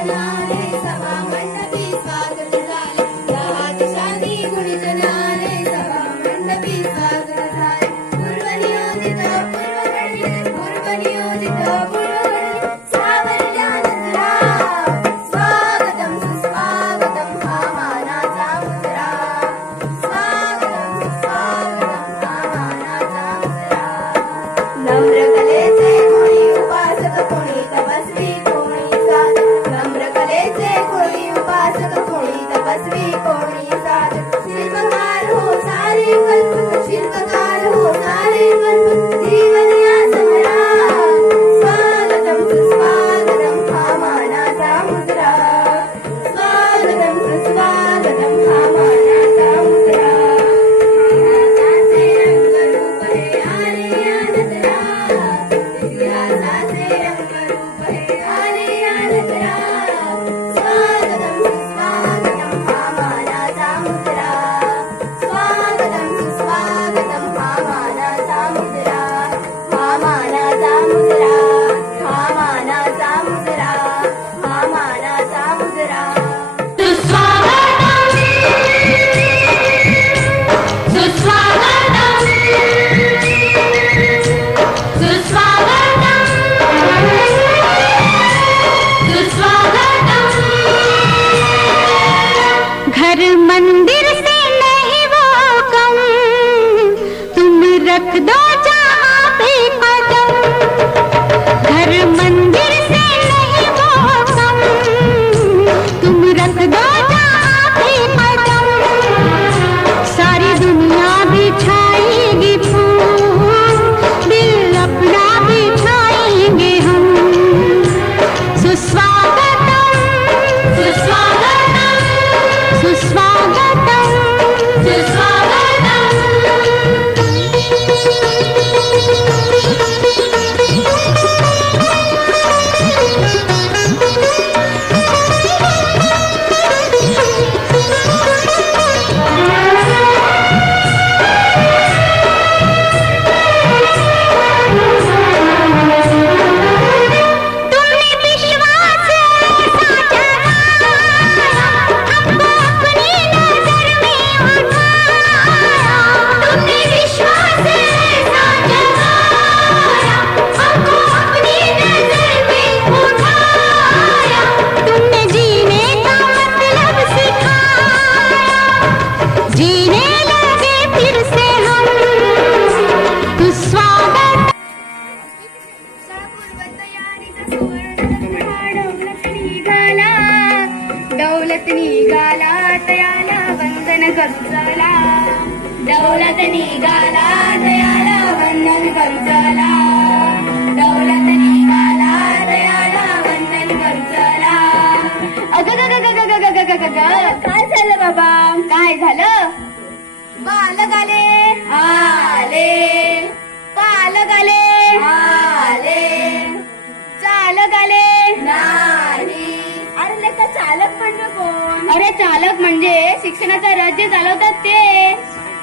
गुणीजनाने सभा मंडपी स्वागत झाले. दहा दिशांनी गुणीजनाने सभा मंडपी स्वागत झाले. पूर्वनियोजित पूर्वनियोजित सावरल्यानंतरा स्वागतम सुस्वागतम हा मानाचा मुद्रा. स्वागतम सुस्वागतम हा मानाचा मुद्रा. नम्र कलेचे कोणी उपासक कोणी तपस्वी कोणी साधक. नम्र कलेचे कोणी उपासक कोणी तपस्वी कोणी साधक. शिल्पकार हो सारे कल्प शिल्पकार हो सारे कल्प जीवन या संग्राम. स्वागतम सुस्वागतम हा मानाचा मुद्रा. स्वागतम सुस्वागतम हा मानाचा मुद्रा. मानाचे रंगरूप हे आले या नजरा. इतिहासाचे रंगरूप हे आले या नजरा. स्वागतम सुस्वागतम हा मानाचा मुद्रा. स्वागतम सुस्वागतम हा मानाचा मुद्रा. हा मानाचा मुद्रा. हा मानाचा मुद्रा. हा मानाचा मुद्रा. सुस्वागतम सुस्वागतम सुस्वागतम सुस्वागतम. घर मंदिर से नहीं वो कम, तुम रख दो जहाँ पे कदम. घर मंदिर से नहीं वो कम, तुम रख दो जहाँ पे कदम. सारी दुनिया बिछाएगी फूल, दिल अपना बिछाएंगे हम. सुस्वागतम सुस्वागतम सुस्वागतम तुमने विश्वास ऐसा जगाया, हमको अपनी नजर में उठाया. तुमने विश्वास ऐसा जगाया, हमको अपनी नजर में उठाया. तुमने जीने का मतलब सिखाया, जीने लगे फिर से हम. सुस्वागत दौलत निघाला तयाला वंदन करू चला. दौलत निघाला तयाला वंदन करू चला. दौलत निघाला तयाला वंदन करू चला. काय झालं बाबा? काय झालं? बालक आले आले. पालक आले आले. चालक आले नाही. अरे लेका चालक म्हणजे कोण? अरे चालक म्हणजे शिक्षणाचा राज्य चालवतात ते.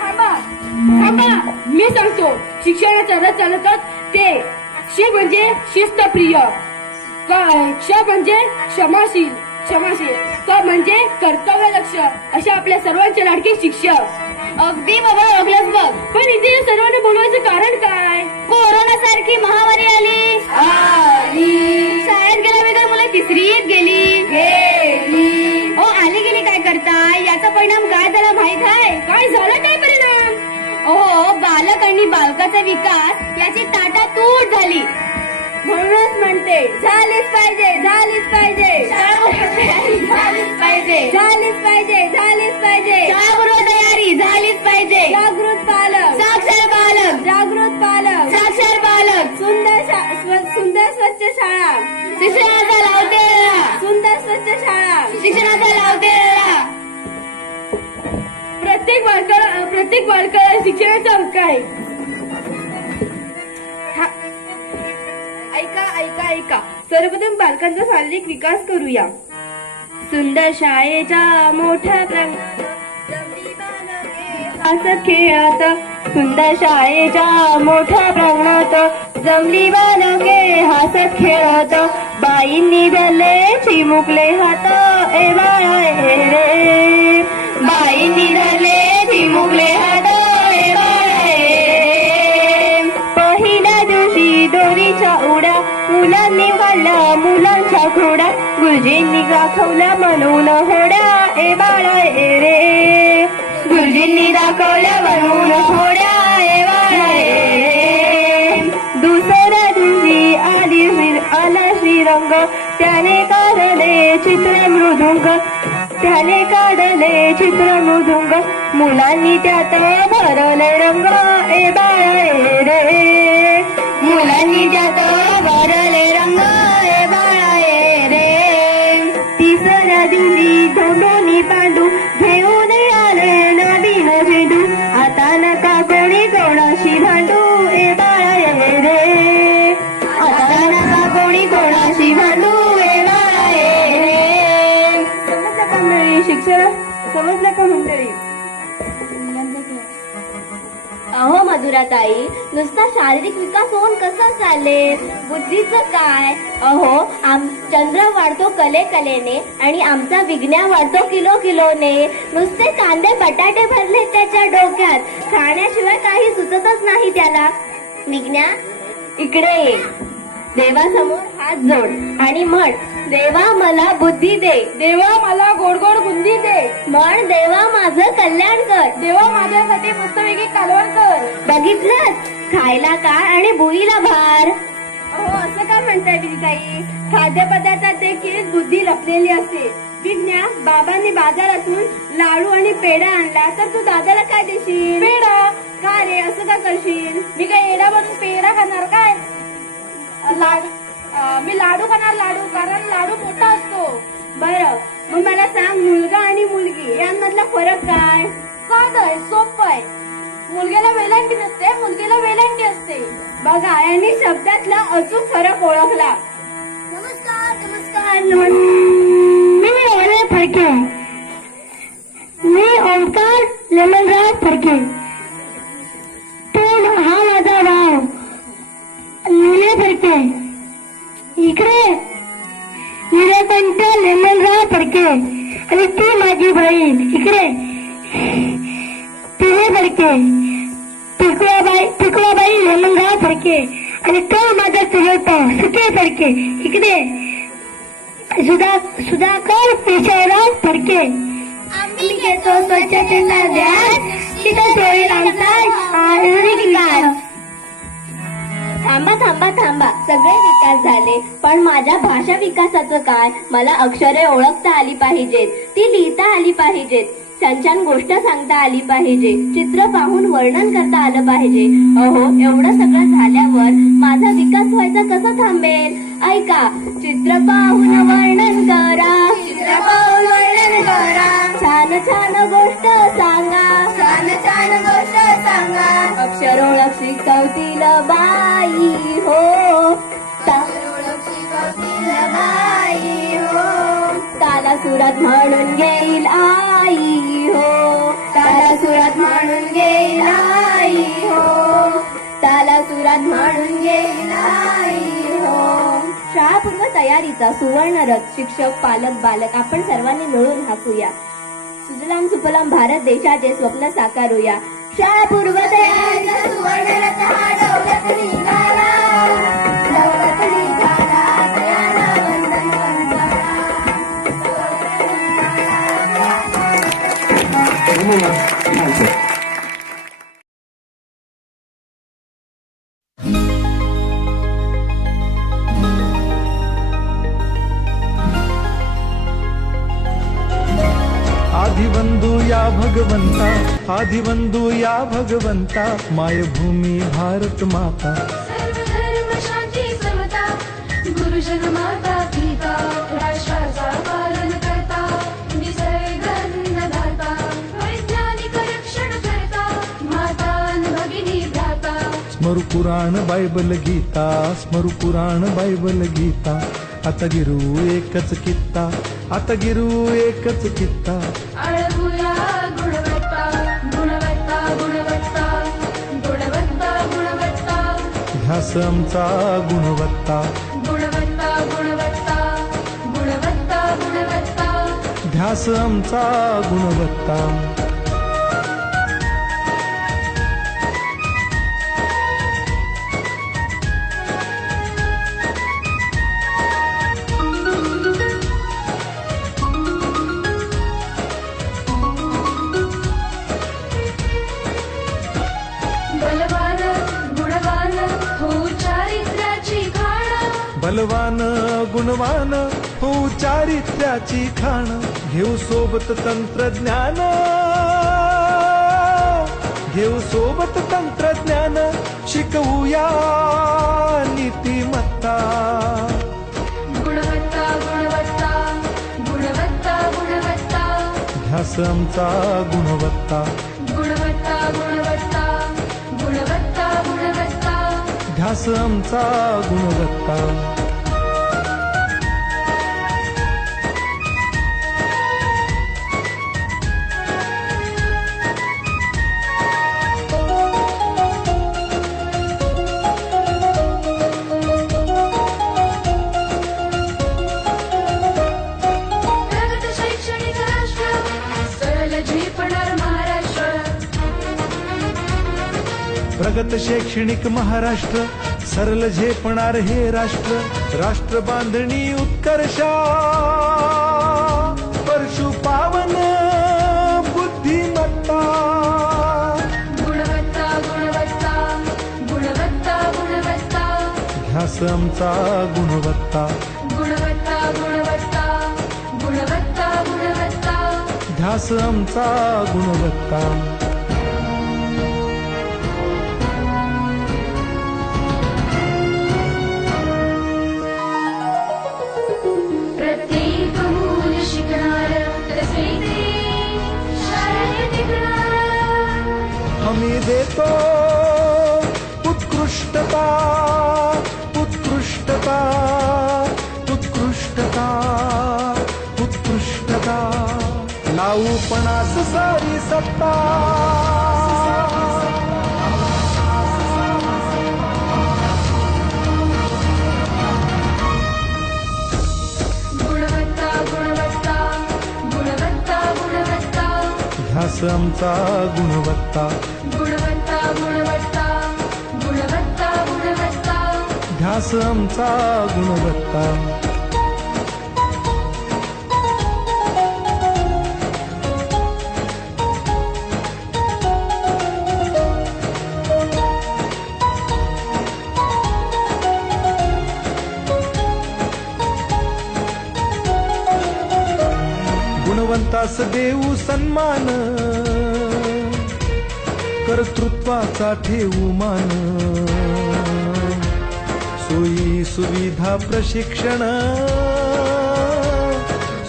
थांबा थांबा, मी सांगतो. शिक्षणाचा रथ चालवतात ते. शि म्हणजे शिस्तप्रिय, क्ष म्हणजे क्षमाशील क्षमाशील, क म्हणजे कर्तव्यदक्ष अशा आपल्या सर्वांचे लाडके शिक्षक. अगदी बाबा ओळखलंच बघ. पण इथे या सर्वांना बोलवायचं कारण काय? कोरोना सारखी महामारी आली. शाळेत गेल्या वेगळ्या मुलं तिसरीत गेली. ओ आली गेली काय करताय? याचा परिणाम काय झाला माहित आहे? काय झालं? काय परिणाम? ओहो, बालक आणि बालकाचा विकास याची ताटातूट झाली. म्हणूनच म्हणते झालीच पाहिजे झालीच पाहिजे झालीच पाहिजे झालीच पाहिजे झालीच पाहिजे. जागृत तयारी झालीच पाहिजे. जागृत पालक साक्षर बालक. जागृत पालक साक्षर बालक. सुंदर सुंदर स्वच्छ शाळा शिक्षणाचा लावते. सुंदर स्वच्छ शाळा शिक्षणाचा लावते. प्रत्येक बालकाला शिक्षणाचा हक्क आहे. ऐका ऐका ऐका, सर्वप्रथम बालकांचा शारीरिक विकास करूया. सुंदर शाळेच्या मोठ्या हसत खेळत. सुंदर शाळेच्या मोठ्या प्रांगणात जमली बालके हसत खेळत. बाई बाईंनी धरले चिमुकले हात ए बाळा ए रे बाईंनी धरले चिमुकले हात ए बाळा ए रे पहिल्या दिवशी दोरीच्या उड्या मुलांनी वाढला मुलांच्या घोड्या गुरुजींनी दाखवल्या म्हणून होड्या ए बाळा ए रे गुरुजींनी दाखवल्या म्हणून होड्या ए बाळा ए रे दुसऱ्या दिवशी आला श्रीरंग त्याने काढले चित्र मृदुंग त्याने काढले चित्र मृदुंग मुलांनी त्यात भरले रंग ए बाळा ए रे मुलांनी त्यात भरले रंग ए बाळा ए रे तिसऱ्या दिवशी धोंडोनी पांडू घेऊन आले नवीन झेंडू आता नका कोणी कोणाशी भांडू ए बाळा ए रे आता नका कोणी कोणाशी भांडू ए बाळा ए रे समजलं का मंडळी शिक्षण समजलं का मंडळी अहो मधुराताई नुसता शारीरिक विकास होऊन कसा चालेल बुद्धीचं काय अहो चंद्र वाढतो कलेने आणि आमचा विज्ञान वाढतो किलोने नुसते कांदे बटाटे भरले त्याच्या डोक्यात खाण्याशिवाय काही सुचतच नाही त्याला विज्ञान इकडे ये देवासमोर हात जोड आणि म्हण देवा मला बुद्धी दे देवा मला गोड गोड बुंदी दे म्हण देवा माझं कल्याण कर देवा माझ्यासाठी मस्तपैकी कालवण कर बघितलंच खायला काय आणि बुईला भार अहो असं काय म्हणताय विजयताई खाद्यपदार्थात देखील बुद्धी लपलेली असते विज्ञान बाबांनी बाजारातून लाडू आणि पेढा आणला तर तू दादाला काय देशील पेढा का रे असं का करशील मी काय एडा बनून पेढा खाणार काय मी लाडू खाणार लाडू कारण लाडू मोठा असतो बरं मग मला सांग मुलगा आणि मुलगी यांमधला फरक काय साधं आहे सोपं आहे मुलग्याला वेलांटी नसते मुलगीला वेलांटी असते बघा यांनी शब्दातला अचूक फरक ओळखला नमस्कार मी ओले फडके मी ओंकार लेमनराव फडके तो हा माझा भाव निले फडके इकडे निळकंठ लेमनराव फडके आणि ती माझी बहीण इकडे पिले फडके पिकुळाबाई लेमनराव फडके आणि तो माझा चुलत सुके फडके इकडे सुधाकर पेशवराव फडके आम्ही घेतो स्वच्छतेचा ध्यान तिथं होईल आमचा आयुर्वेदिक विकास थांबा सगळे विकास झाले पण माझ्या भाषा विकासाचं काय मला अक्षरे ओळखता आली पाहिजेत ती लिहिता आली पाहिजेत छान गोष्ट सांगता आली पाहिजे चित्र पाहून वर्णन करता आलं पाहिजे अहो एवढं सगळं झाल्यावर माझा विकास व्हायचा कसा थांबेल ऐका चित्र पाहून वर्णन करा चित्र पाहून वर्णन करा छान गोष्ट सांगा छान गोष्ट सांगा अक्षर ओळख शिकवतील बाई हो बाई हो ताला सुरात म्हणून घेईल आई हो ताला सुरात म्हणून घेईल आई हो ताला सुरात म्हणून घेईल आई हो शाळापूर्व तयारीचा सुवर्ण रथ शिक्षक पालक बालक आपण सर्वांनी मिळून हाकूया सुजलाम सुफलाम भारत देशाचे स्वप्न साकारूया शाळापूर्व तयारीचा सुवर्ण रथ हा डौलत निघाला डौलत निघाला दयाला वंदन आदिबंधू या भगवंता मायभूमी भारत माता सर्वधर्म शांती समता गुरुजन माता पिता राष्ट्राचा पालन करता निसर्ग अन्नदाता वैज्ञानिक रक्षण करता माता भगिनी भ्राता स्मरु पुराण बायबल गीता स्मरु पुराण बायबल गीता आता गिरू एकच कित्ता आता गिरू एकच कित्ता अळगुया गुणवत्ता गुणवत्ता गुणवत्ता गुणवत्ता गुणवत्ता ध्यास आमचा गुणवत्ता गुणवत्ता गुणवत्ता ध्यास आमचा गुणवत्ता. बलवान गुणवान हो चारित्र्याची खाण. बलवान गुणवान हो चारित्र्याची खाण. घेऊ सोबत तंत्रज्ञान, घेऊ सोबत तंत्रज्ञान. शिकवूया नीतिमत्ता. गुणवत्ता गुणवत्ता गुणवत्ता गुणवत्ता. ध्यास आमचा गुणवत्ता. गुणवत्ता गुणवत्ता गुणवत्ता गुणवत्ता. ध्यास आमचा गुणवत्ता. प्रगत शैक्षणिक राष्ट्र सरळ झेपणार महाराष्ट्र. प्रगत शैक्षणिक महाराष्ट्र सरल झेपणार हे राष्ट्र. राष्ट्र बांधणी उत्कर्षा परशु पावन बुद्धिमत्ता. गुणवत्ता गुणवत्ता गुणवत्ता गुणवत्ता. ध्यास आमचा गुणवत्ता. गुणवत्ता गुणवत्ता गुणवत्ता गुणवत्ता. ध्यास आमचा गुणवत्ता. प्रत्येक मूल शिकणार तसे ते शाळेत टिकणार. हमी देतो उत्कृष्टता, उत्कृष्टता, उत्कृष्टता, उत्कृष्टता. लावू पणास सारी सत्ता. गुणवत्ता गुणवत्ता गुणवत्ता गुणवत्ता. ध्यास आमचा गुणवत्ता. गुणवत्ता गुणवत्ता गुणवत्ता गुणवत्ता. ध्यास आमचा गुणवत्ता. गुणवंतास देऊ सन्मान, कर्तृत्वाचा ठेवू मान. सोयी सुविधा प्रशिक्षण,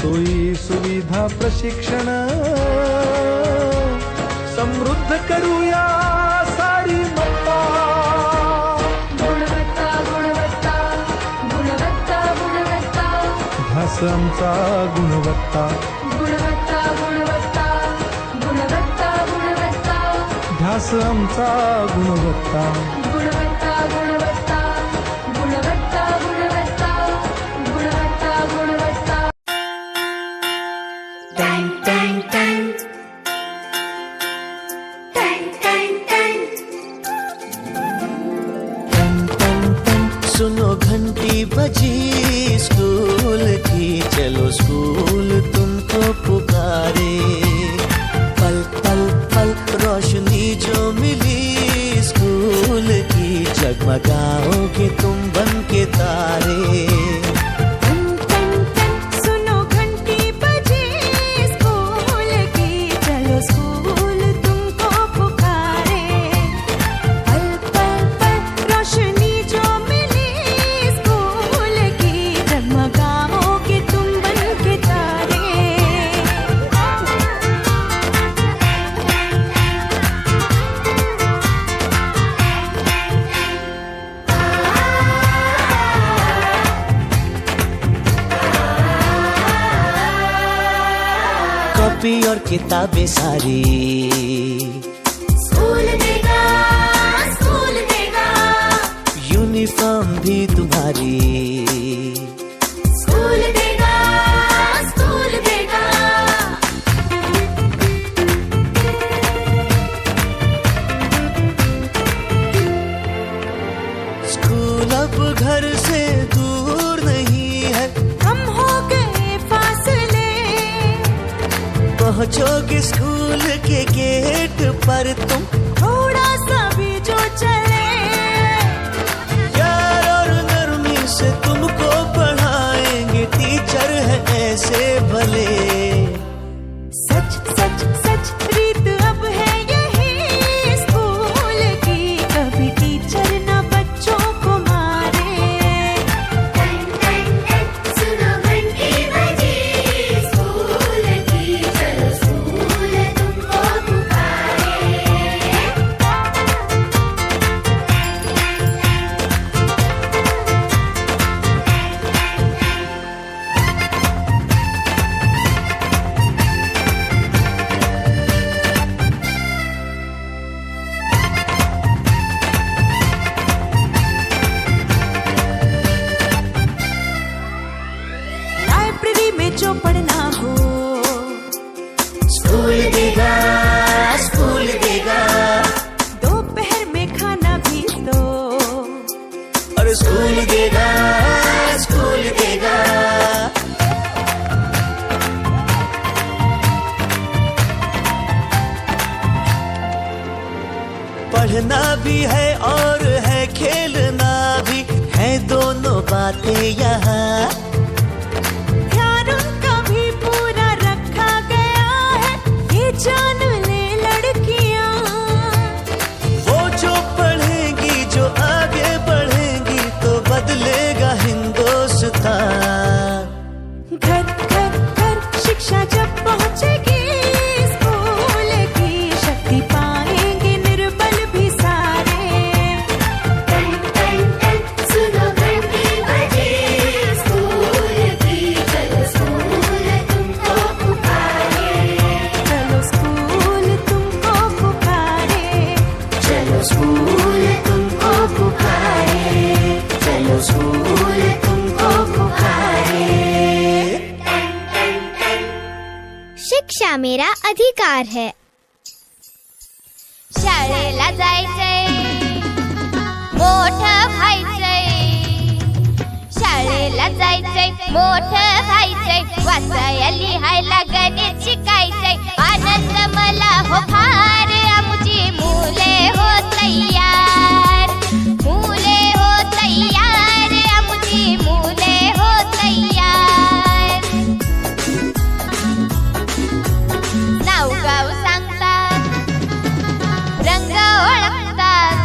सोयी सुविधा प्रशिक्षण. समृद्ध करूया सारी मत्ता. गुणवत्ता गुणवत्ता गुणवत्ता गुणवत्ता. ध्यास आमचा गुणवत्ता. गुणवत्ता गुणवत्ता गुणवत्ता गुणवत्ता. ध्यास आमचा गुणवत्ता. गुणवत्ता गुणवत्ता गुणवत्ता गुणवत्ता. गुणवत्ता गुणवत्ता. टँग टँग टँग टँग टँग टँग. सुनो घंटी बजी स्कूल की, चलो स्कूल तुमको पुकारे. पल पल पल रोशनी जो मिली स्कूल की, जगमगाओगे तुम बन के तारे. टंग टंग टंग सुनो घंटी बजी स्कूल की, चलो स्कूल तुमको पुकारे. पल पल पल रोशनी जो मिली स्कूल की, जगमगाओगे तुम बन के तारे. कॉपी और किताबें सारी स्कूल देगा, स्कूल देगा. यूनिफॉर्म भी तुम्हारी. स्कूल देगा, स्कूल देगा. पहुंचोगे स्कूल के गेट पर तुम, थोड़ा सा भी जो चले, प्यार और नरमी से तुमको पढ़ाएंगे टीचर है ऐसे भले। सच सच सच रीत अब है यही स्कूल की, कभी टीचर ना बच्चों को मारे। सुनो घंटी बजी स्कूल की, चलो स्कूल तुमको पुकारे। लाइब्रेरी में जो पढ़ना हो, स्कूल देगा, स्कूल देगा, दोपहर में खाना भी दो, और स्कूल देगा, स्कूल देगा। पढ़ना भी है और है खेलना भी है, दोनों बातें यहाँ। ध्यान उनका भी पूरा रखा गया है, ये जान ले लड़कियां। वो जो पढ़ेंगी, जो आगे बढ़ेंगी, तो बदलेगा हिंदुस्तान। घर घर घर शिक्षा जब पहुंचेगी स्कूल की, शक्ति पाएंगे निर्बल भी सारे। सुनो घंटी बजी स्कूल की, चलो स्कूल तुमको पुकारे। चलो स्कूल तुमको पुकारे, चलो स्कूल तुमको पुकारे, चलो स्कूल तुमको पुकारे। शिक्षा मेरा अधिकार है. शाळेला जायचंय, मोठं व्हायचंय. शाळेला जायचंय, मोठं व्हायचंय. वाचायला लिहायला गणित शिकायचंय. आनंद मला हो फार, आमची मुले हो तयार. मुले हो तयार, आमची मुले हो तयार. नाव गाव सांगतात, रंग ओळखतात.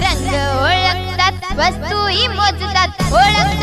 रंग ओळखतात, वस्तूही मोजतात. ओळख